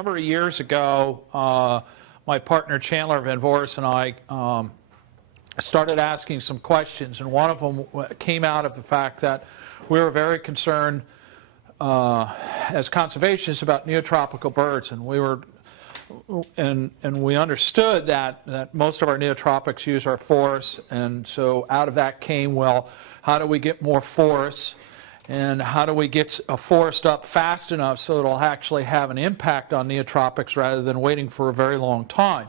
number of years ago, my partner Chandler Van Voris and I started asking some questions, and one of them came out of the fact that we were very concerned as conservationists about neotropical birds, and we understood that most of our neotropics use our forests, and so out of that came, well, how do we get more forests? And how do we get a forest up fast enough so it'll actually have an impact on neotropics rather than waiting for a very long time?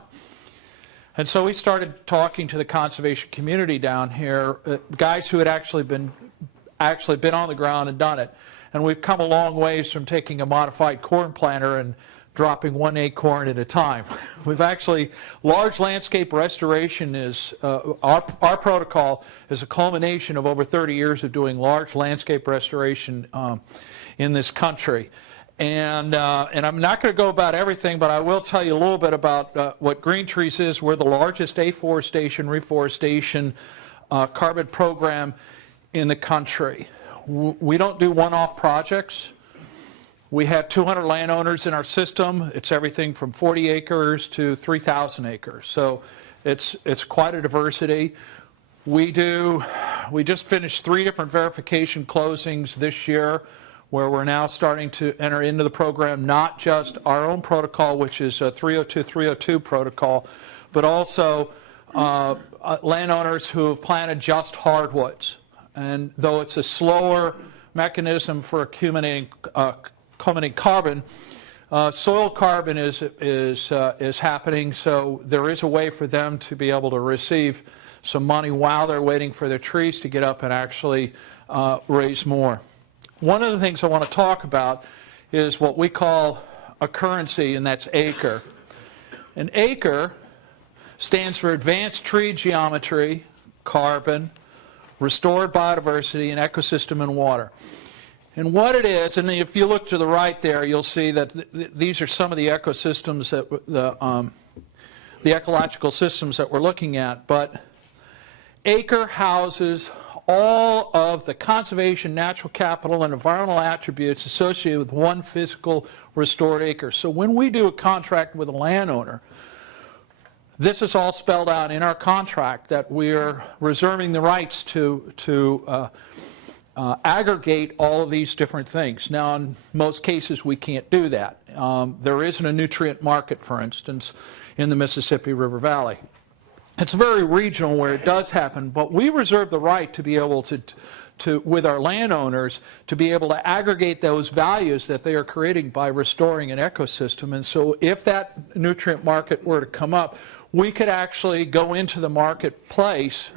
And so we started talking to the conservation community down here, guys who had actually been on the ground and done it. And we've come a long ways from taking a modified corn planter and dropping one acorn at a time. We've actually, large landscape restoration is, our protocol is a culmination of over 30 years of doing large landscape restoration in this country. And I'm not going to go about everything, but I will tell you a little bit about what Green Trees is. We're the largest afforestation, reforestation carbon program in the country. We don't do one-off projects. We have 200 landowners in our system. It's everything from 40 acres to 3,000 acres. So it's quite a diversity. We just finished 3 different verification closings this year, where we're now starting to enter into the program, not just our own protocol, which is a 302 protocol, but also landowners who have planted just hardwoods. And though it's a slower mechanism for accumulating carbon, soil carbon is happening, so there is a way for them to be able to receive some money while they're waiting for their trees to get up and actually raise more. One of the things I want to talk about is what we call a currency, and that's acre. An acre stands for advanced tree geometry, carbon, restored biodiversity, and ecosystem and water. And what it is, and if you look to the right there, you'll see that these are some of the ecosystems that the ecological systems that we're looking at. But acre houses all of the conservation, natural capital, and environmental attributes associated with one physical restored acre. So when we do a contract with a landowner, this is all spelled out in our contract, that we're reserving the rights to aggregate all of these different things. Now, in most cases, we can't do that. There isn't a nutrient market, for instance, in the Mississippi River Valley. It's very regional where it does happen, but we reserve the right to be able to, with our landowners, to be able to aggregate those values that they are creating by restoring an ecosystem. And so if that nutrient market were to come up, we could actually go into the marketplace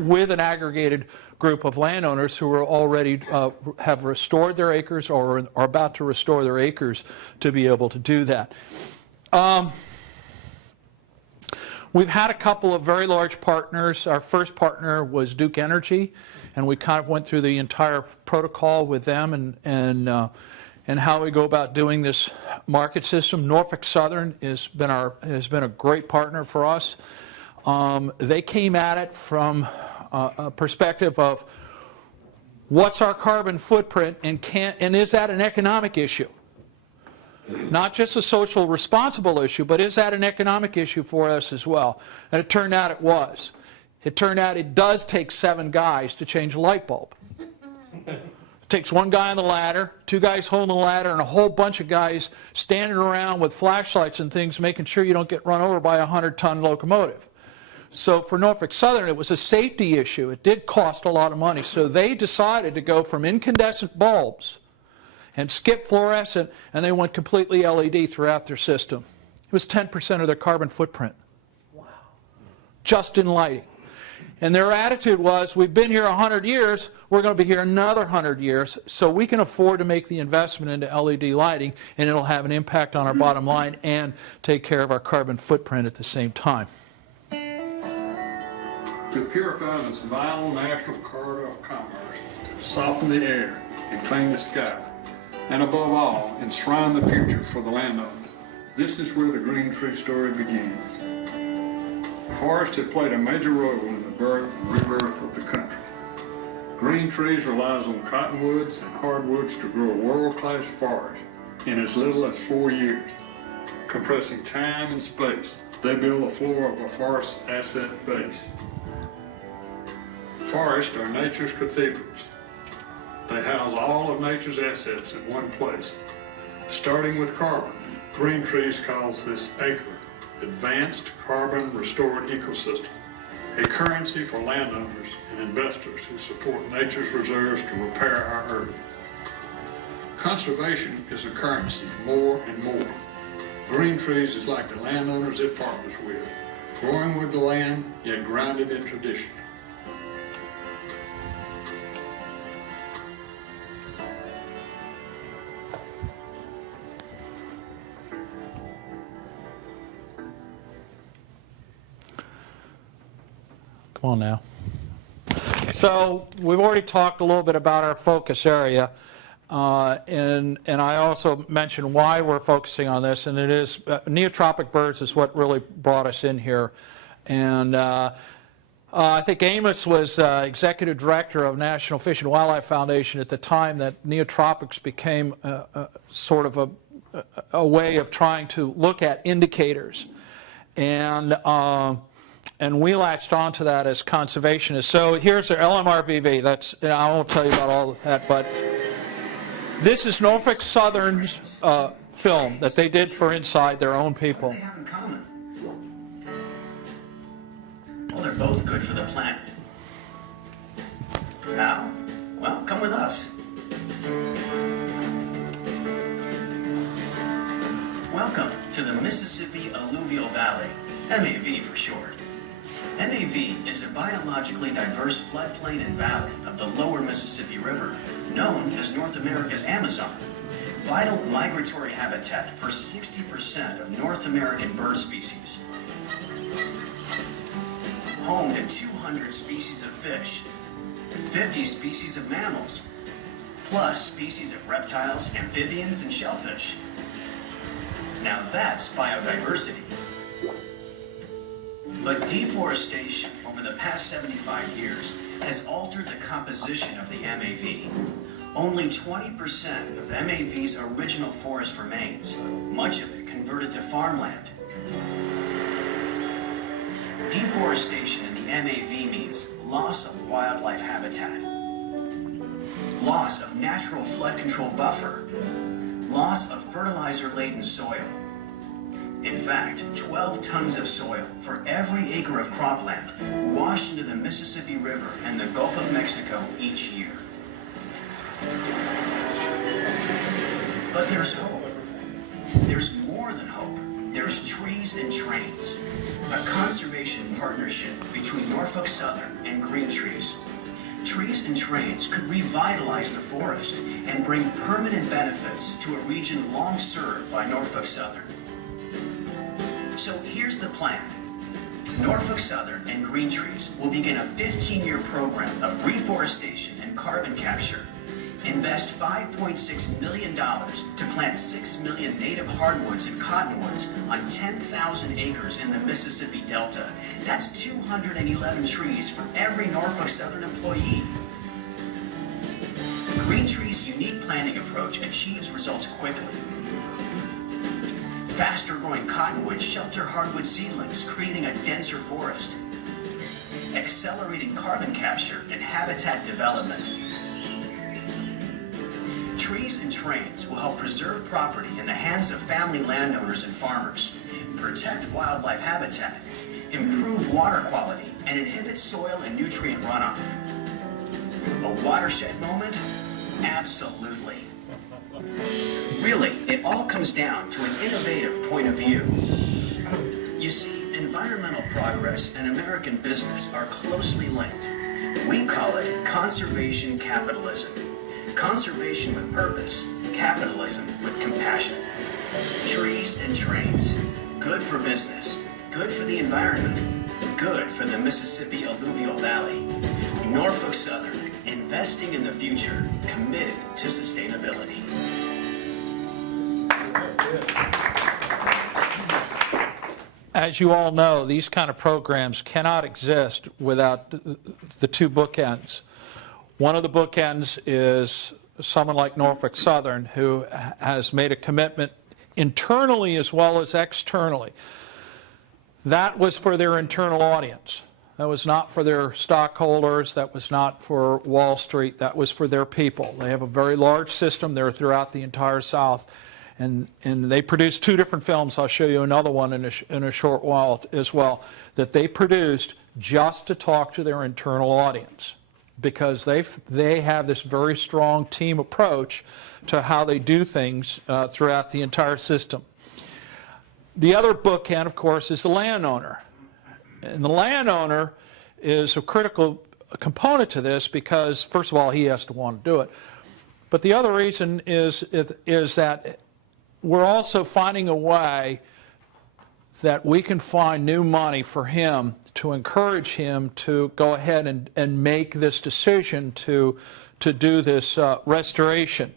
with an aggregated group of landowners who are already have restored their acres or are about to restore their acres to be able to do that. We've had a couple of very large partners. Our first partner was Duke Energy, and we kind of went through the entire protocol with them and how we go about doing this market system. Norfolk Southern has been a great partner for us. They came at it from a perspective of what's our carbon footprint, and is that an economic issue? Not just a social responsible issue, but is that an economic issue for us as well? And it turned out it was. It turned out it does take 7 guys to change a light bulb. It takes 1 guy on the ladder, 2 guys holding the ladder, and a whole bunch of guys standing around with flashlights and things making sure you don't get run over by a 100-ton locomotive. So for Norfolk Southern, it was a safety issue. It did cost a lot of money. So they decided to go from incandescent bulbs and skip fluorescent, and they went completely LED throughout their system. It was 10% of their carbon footprint. Wow. Just in lighting. And their attitude was, we've been here 100 years, we're going to be here another 100 years, so we can afford to make the investment into LED lighting, and it'll have an impact on our bottom line and take care of our carbon footprint at the same time. To purify this vital national corridor of commerce, soften the air and clean the sky, and above all, enshrine the future for the landowner. This is where the Green Tree story begins. Forests have played a major role in the birth and rebirth of the country. Green Trees relies on cottonwoods and hardwoods to grow a world-class forest in as little as 4 years. compressing time and space. They build the floor of a forest asset base. Forests are nature's cathedrals. They house all of nature's assets in one place. Starting with carbon, Green Trees calls this ACRE, Advanced Carbon Restored Ecosystem, a currency for landowners and investors who support nature's reserves to repair our earth. Conservation is a currency, more and more. Green Trees is like the landowners it partners with, growing with the land, yet grounded in tradition. Come on now. So we've already talked a little bit about our focus area, and I also mentioned why we're focusing on this, and it is neotropic birds is what really brought us in here. And I think Amos was executive director of National Fish and Wildlife Foundation at the time that neotropics became sort of a way of trying to look at indicators. And we latched onto that as conservationists. So here's our LMRVV. That's, I won't tell you about all of that, but this is Norfolk Southern's film that they did for Inside their own people. What do they have in common? Well, they're both good for the planet. Now, well, come with us. Welcome to the Mississippi Alluvial Valley, MAV for short. MAV is a biologically diverse floodplain and valley of the lower Mississippi River, known as North America's Amazon. Vital migratory habitat for 60% of North American bird species. Home to 200 species of fish, 50 species of mammals, plus species of reptiles, amphibians, and shellfish. Now that's biodiversity. But deforestation over the past 75 years has altered the composition of the MAV. Only 20% of MAV's original forest remains, much of it converted to farmland. Deforestation in the MAV means loss of wildlife habitat, loss of natural flood control buffer, loss of fertilizer-laden soil. In fact, 12 tons of soil for every acre of cropland wash into the Mississippi River and the Gulf of Mexico each year. But there's hope. There's more than hope. There's Trees and Trains, a conservation partnership between Norfolk Southern and Green Trees. Trees and Trains could revitalize the forest and bring permanent benefits to a region long served by Norfolk Southern. So here's the plan. Norfolk Southern and Green Trees will begin a 15-year program of reforestation and carbon capture. Invest $5.6 million to plant 6 million native hardwoods and cottonwoods on 10,000 acres in the Mississippi Delta. That's 211 trees for every Norfolk Southern employee. Green Trees' unique planting approach achieves results quickly. Faster growing cottonwoods shelter hardwood seedlings, creating a denser forest. Accelerating carbon capture and habitat development. Trees and Trains will help preserve property in the hands of family landowners and farmers, protect wildlife habitat, improve water quality, and inhibit soil and nutrient runoff. A watershed moment? Absolutely. Really, it all comes down to an innovative point of view. You see, environmental progress and American business are closely linked. We call it conservation capitalism. Conservation with purpose, capitalism with compassion. Trees and Trains. Good for business, good for the environment, good for the Mississippi Alluvial Valley. Norfolk Southern, investing in the future, committed to sustainability. As you all know, these kind of programs cannot exist without the two bookends. One of the bookends is someone like Norfolk Southern, who has made a commitment internally as well as externally. That was for their internal audience. That was not for their stockholders. That was not for Wall Street. That was for their people. They have a very large system. They're throughout the entire South. And they produced 2 different films. I'll show you another one in a short while as well, that they produced just to talk to their internal audience, because they have this very strong team approach to how they do things throughout the entire system. The other bookend, of course, is the landowner. And the landowner is a critical component to this because, first of all, he has to want to do it. But the other reason is that we're also finding a way that we can find new money for him to encourage him to go ahead and make this decision to do this restoration.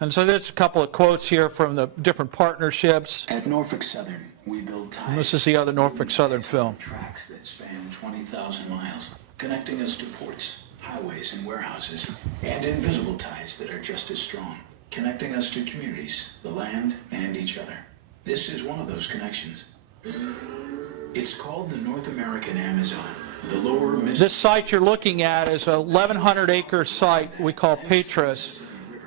And so there's a couple of quotes here from the different partnerships. At Norfolk Southern, we build ties. And this is the other Norfolk Southern film. Tracks that span 20,000 miles, connecting us to ports, highways, and warehouses, and invisible ties that are just as strong, connecting us to communities, the land, and each other. This is one of those connections. It's called the North American Amazon. The lower Mississippi. This site you're looking at is a 1,100-acre site we call Petrus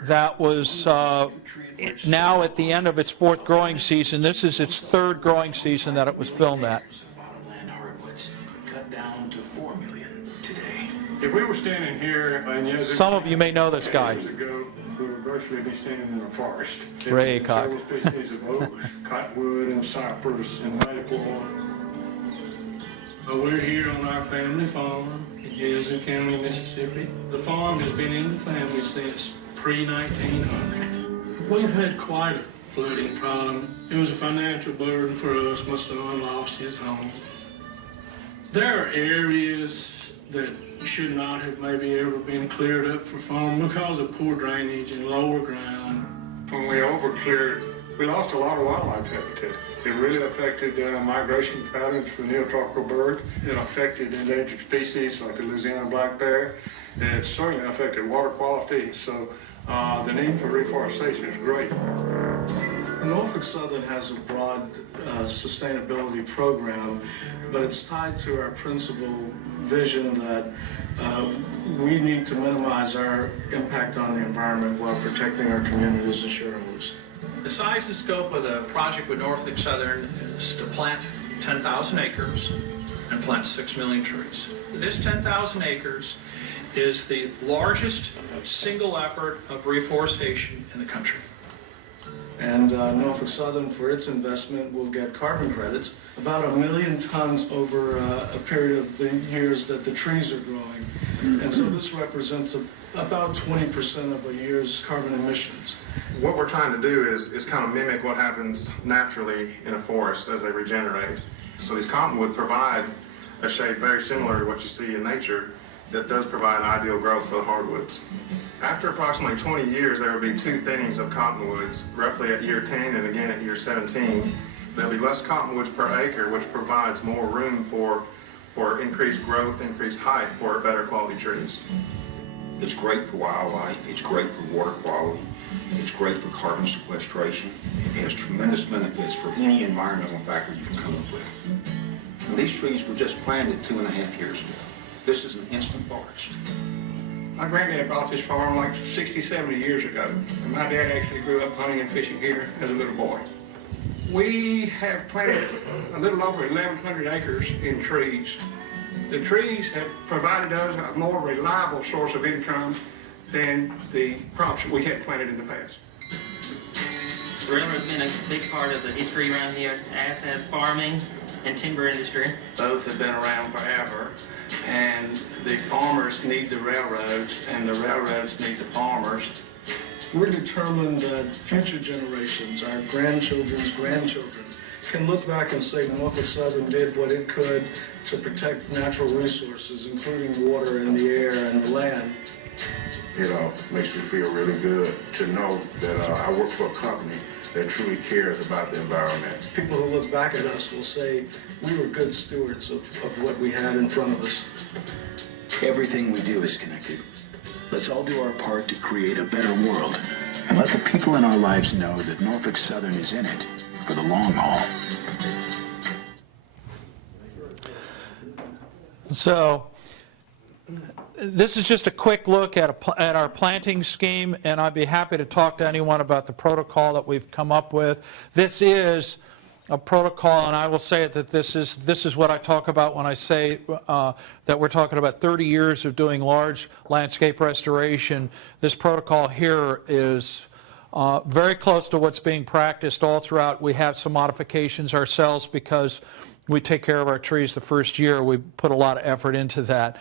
that was now at the end of its 4th growing season. This is its 3rd growing season that it was filmed at. Bottomland hardwoods cut down to 4 million today. If we were standing here, and Some of you may know this guy. years ago, we would virtually be standing in a forest. Ray There Cock. were several species of oaks, cottonwood, and cypress, and maple. We're here on our family farm in Yazoo County, Mississippi. The farm has been in the family since pre-1900. We've had quite a flooding problem. It was a financial burden for us. My son lost his home. There are areas that should not have maybe ever been cleared up for farming because of poor drainage and lower ground. When we overcleared, we lost a lot of wildlife habitat. It really affected migration patterns for neotropical birds. It affected endangered species like the Louisiana black bear. It certainly affected water quality, so the need for reforestation is great. Norfolk Southern has a broad sustainability program, but it's tied to our principal vision that we need to minimize our impact on the environment while protecting our communities and shareholders. The size and scope of the project with Norfolk Southern is to plant 10,000 acres and plant 6 million trees. This 10,000 acres is the largest single effort of reforestation in the country. And Norfolk Southern, for its investment, will get carbon credits, about 1 million tons over a period of the years that the trees are growing. And so this represents about 20% of a year's carbon emissions. What we're trying to do is kind of mimic what happens naturally in a forest as they regenerate. So these cottonwood provide a shape very similar to what you see in nature that does provide ideal growth for the hardwoods. After approximately 20 years, there will be 2 thinnings of cottonwoods, roughly at year 10 and again at year 17. There'll be less cottonwoods per acre, which provides more room for increased growth, increased height for better quality trees. It's great for wildlife, it's great for water quality, it's great for carbon sequestration. It has tremendous benefits for any environmental factor you can come up with. And these trees were just planted 2.5 years ago. This is an instant forest. My granddad bought this farm like 60, 70 years ago. And my dad actually grew up hunting and fishing here as a little boy. We have planted a little over 1,100 acres in trees. The trees have provided us a more reliable source of income than the crops that we had planted in the past. Railroad's been a big part of the history around here, as has farming and timber industry. Both have been around forever, and the farmers need the railroads, and the railroads need the farmers. We're determined that future generations, our grandchildren's grandchildren, can look back and say Norfolk Southern did what it could to protect natural resources, including water and the air and the land. It makes me feel really good to know that I work for a company that truly cares about the environment. People who look back at us will say we were good stewards of what we had in front of us. Everything we do is connected. Let's all do our part to create a better world. and let the people in our lives know that Norfolk Southern is in it for the long haul. So this is just a quick look at our planting scheme, and I'd be happy to talk to anyone about the protocol that we've come up with. This is a protocol, and I will say it that this is what I talk about when I say that we're talking about 30 years of doing large landscape restoration. This protocol here is very close to what's being practiced all throughout. We have some modifications ourselves because we take care of our trees the first year. We put a lot of effort into that.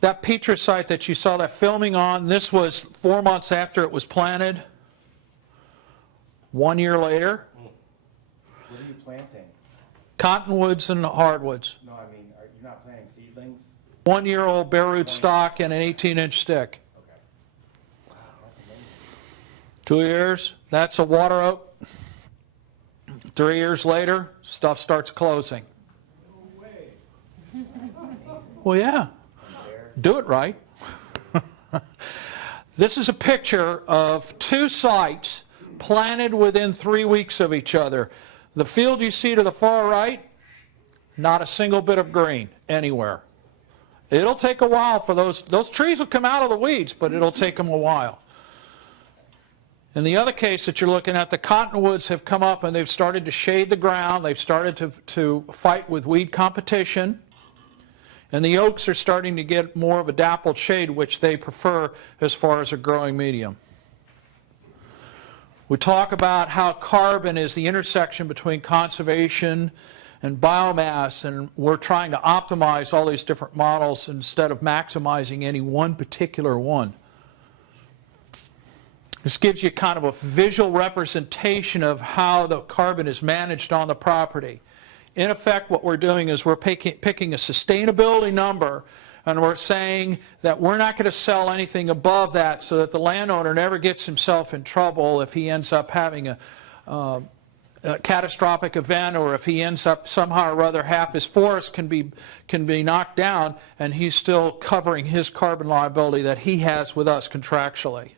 That petrus site that you saw that filming on, this was 4 months after it was planted. 1 year later. What are you planting? Cottonwoods and hardwoods. No, I mean, are you not planting seedlings? 1 year old bare root stock and an 18-inch stick. Okay. Wow, that's amazing. 2 years, that's a water oak. 3 years later, stuff starts closing. No way. Well, yeah. Do it right. This is a picture of 2 sites planted within 3 weeks of each other. The field you see to the far right, not a single bit of green anywhere. It'll take a while for those trees will come out of the weeds, but it'll take them a while. In the other case that you're looking at, the cottonwoods have come up and they've started to shade the ground. They've started to fight with weed competition. And the oaks are starting to get more of a dappled shade, which they prefer as far as a growing medium. We talk about how carbon is the intersection between conservation and biomass, and we're trying to optimize all these different models instead of maximizing any one particular one. This gives you kind of a visual representation of how the carbon is managed on the property. In effect, what we're doing is we're picking a sustainability number, and we're saying that we're not going to sell anything above that so that the landowner never gets himself in trouble if he ends up having a catastrophic event, or if he ends up somehow or other half his forest can be knocked down and he's still covering his carbon liability that he has with us contractually.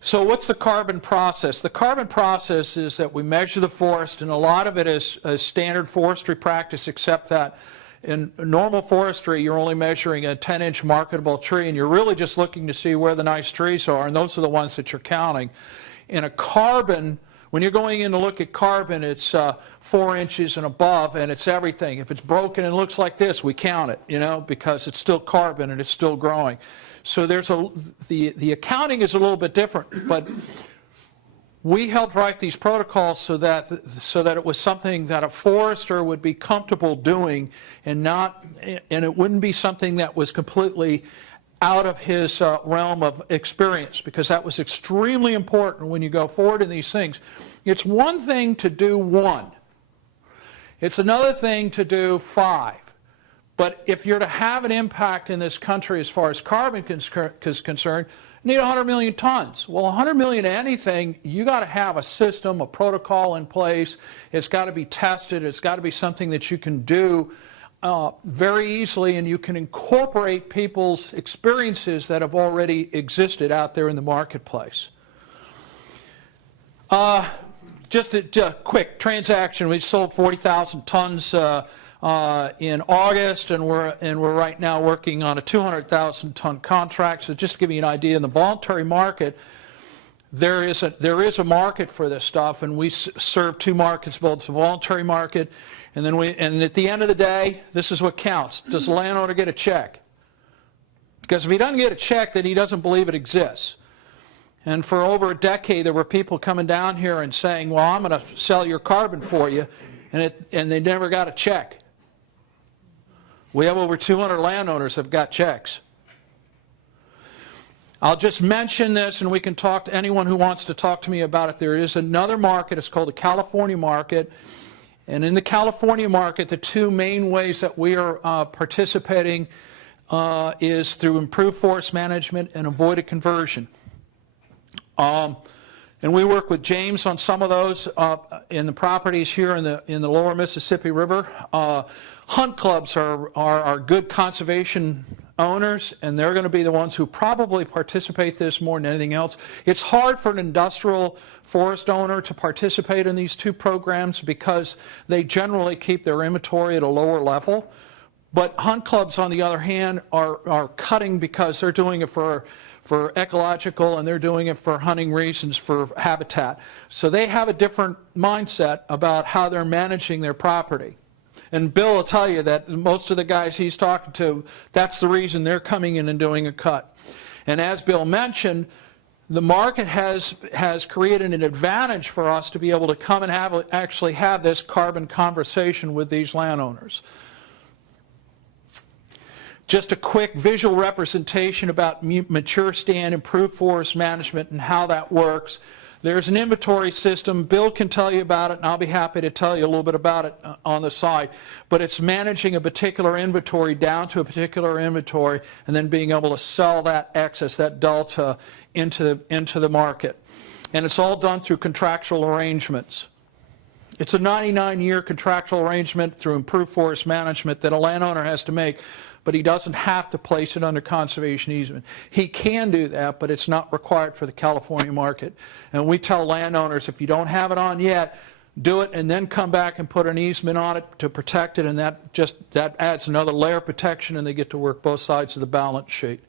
So what's the carbon process? The carbon process is that we measure the forest, and a lot of it is standard forestry practice, except that in normal forestry you're only measuring a 10-inch marketable tree, and you're really just looking to see where the nice trees are, and those are the ones that you're counting. In a carbon, when you're going in to look at carbon, it's 4 inches and above, and it's everything. If it's broken and looks like this, we count it, because it's still carbon and it's still growing. So there's the accounting is a little bit different, but we helped write these protocols so that it was something that a forester would be comfortable doing, and it wouldn't be something that was completely out of his realm of experience, because that was extremely important when you go forward in these things. It's one thing to do 1. It's another thing to do 5. But if you're to have an impact in this country as far as carbon is concerned, you need 100 million tons. Well, 100 million anything, you got to have a system, a protocol in place. It's got to be tested. It's got to be something that you can do very easily, and you can incorporate people's experiences that have already existed out there in the marketplace. Just a quick transaction. We sold 40,000 tons in August, and we're right now working on a 200,000 ton contract. So just to give you an idea, in the voluntary market, there is a market for this stuff, and we serve 2 markets, both the voluntary market, and at the end of the day, this is what counts. Does the landowner get a check? Because if he doesn't get a check, then he doesn't believe it exists. And for over a decade, there were people coming down here and saying, well, I'm going to sell your carbon for you, and they never got a check. We have over 200 landowners that have got checks. I'll just mention this, and we can talk to anyone who wants to talk to me about it. There is another market. It's called the California market. And in the California market, the 2 main ways that we are participating is through improved forest management and avoided conversion. And we work with James on some of those in the properties here in the lower Mississippi River. Hunt clubs are good conservation owners, and they're going to be the ones who probably participate this more than anything else. It's hard for an industrial forest owner to participate in these two programs because they generally keep their inventory at a lower level. But hunt clubs, on the other hand, are cutting because they're doing it for ecological, and they're doing it for hunting reasons, for habitat. So they have a different mindset about how they're managing their property. And Bill will tell you that most of the guys he's talking to, that's the reason they're coming in and doing a cut. And as Bill mentioned, the market has created an advantage for us to be able to come and actually have this carbon conversation with these landowners. Just a quick visual representation about mature stand, improved forest management, and how that works. There's an inventory system. Bill can tell you about it, and I'll be happy to tell you a little bit about it on the side. But it's managing a particular inventory down to a particular inventory, and then being able to sell that excess, that delta, into the market. And it's all done through contractual arrangements. It's a 99-year contractual arrangement through improved forest management that a landowner has to make, but he doesn't have to place it under conservation easement. He can do that, but it's not required for the California market. And we tell landowners, if you don't have it on yet, do it and then come back and put an easement on it to protect it, and that adds another layer of protection, and they get to work both sides of the balance sheet.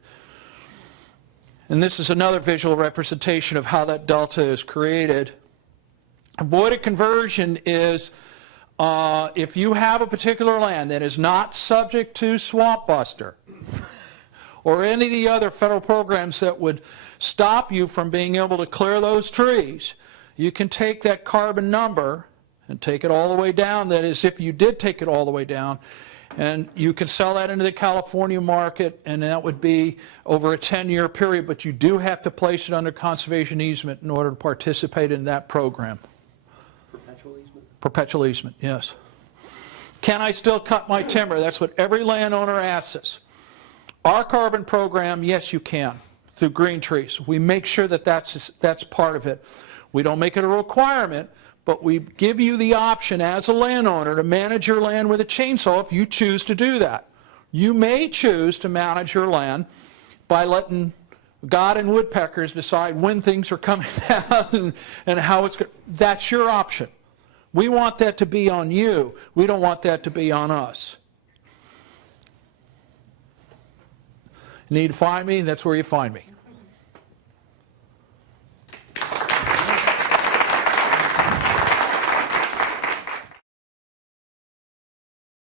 And this is another visual representation of how that delta is created. Avoided conversion is if you have a particular land that is not subject to Swamp Buster or any of the other federal programs that would stop you from being able to clear those trees, you can take that carbon number and take it all the way down. That is, if you did take it all the way down, and you can sell that into the California market, and that would be over a 10-year period, but you do have to place it under conservation easement in order to participate in that program. Perpetual easement? Perpetual easement, yes. Can I still cut my timber? That's what every landowner asks us. Our carbon program, yes, you can, through green trees. We make sure that that's part of it. We don't make it a requirement, but we give you the option as a landowner to manage your land with a chainsaw if you choose to do that. You may choose to manage your land by letting God and woodpeckers decide when things are coming down and how it's going. That's your option. We want that to be on you. We don't want that to be on us. You need to find me, that's where you find me.